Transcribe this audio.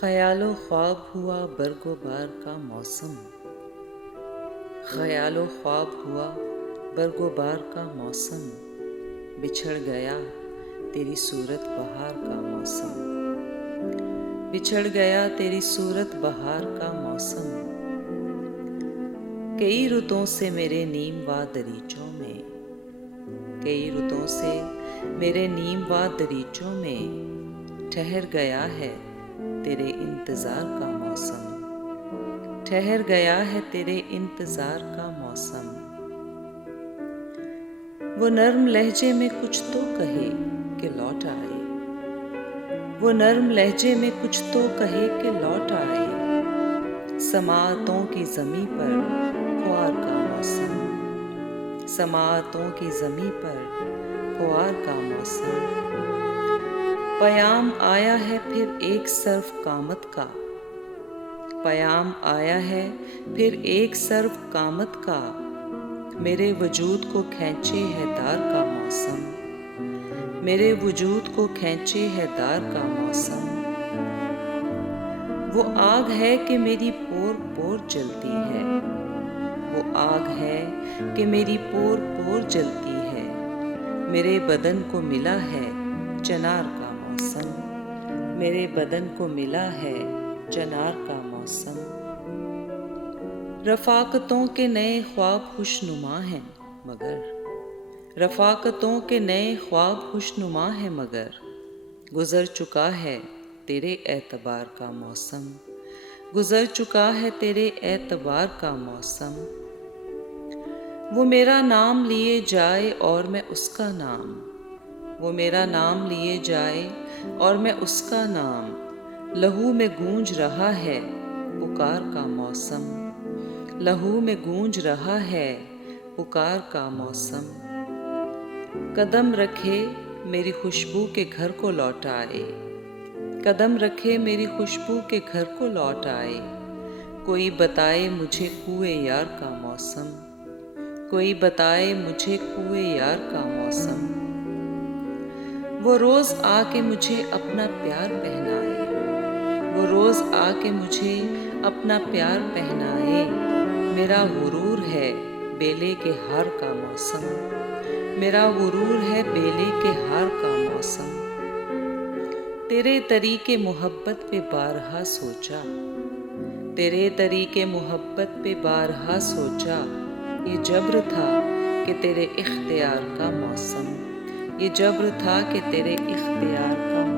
خیال و خواب ہوا برگ و بار کا موسم، خیال و خواب ہوا برگ و بار کا موسم، بچھڑ گیا تیری صورت بہار کا موسم، بچھڑ گیا تیری صورت بہار کا موسم، کئی رتوں سے میرے نیم وا دریچوں میں، کئی رتوں سے میرے نیم وا دریچوں میں ٹھہر گیا ہے تیرے انتظار کا موسم، ٹھہر گیا ہے تیرے انتظار کا موسم۔ وہ نرم لہجے میں کچھ تو کہے کہ لوٹ آئے، وہ نرم لہجے میں کچھ تو کہے کہ لوٹ آئے، سماعتوں کی زمیں پر پھوار کا موسم، سماعتوں کی زمیں پر پھوار کا موسم، پیام آیا ہے پھر ایک صرف قامت کا، پیام آیا ہے پھر ایک صرف قامت کا، میرے وجود کو کھینچے ہے دار کا موسم، میرے وجود کو کھینچے ہے دار کا موسم۔ وہ آگ ہے کہ میری پور پور جلتی ہے، وہ آگ ہے کہ میری پور پور جلتی ہے، میرے بدن کو ملا ہے چنار کا موسم، میرے بدن کو ملا ہے چنار کا موسم۔ رفاقتوں کے نئے خواب خوشنما ہیں مگر، رفاقتوں کے نئے خواب خوشنما ہیں مگر، گزر چکا ہے تیرے اعتبار کا موسم، گزر چکا ہے تیرے اعتبار کا موسم۔ وہ میرا نام لیے جائے اور میں اس کا نام، وہ میرا نام لیے جائے اور میں اس کا نام، لہو میں گونج رہا ہے پکار کا موسم، لہو میں گونج رہا ہے پکار کا موسم۔ قدم رکھے میری خوشبو کے گھر کو لوٹ آئے، قدم رکھے میری خوشبو کے گھر کو لوٹ آئے، کوئی بتائے مجھے کوئے یار کا موسم، کوئی بتائے مجھے کوئے یار کا موسم۔ وہ روز آ کے مجھے اپنا پیار پہنائے، وہ روز آ کے مجھے اپنا پیار پہنائے، میرا غرور ہے بیلے کے ہار کا موسم، میرا غرور ہے بیلے کے ہار کا موسم۔ تیرے طریقے محبت پہ بارہا سوچا، تیرے طریقے محبت پہ بارہا سوچا، یہ جبر تھا کہ تیرے اختیار کا موسم، یہ جبر تھا کہ تیرے اختیار کا موسم۔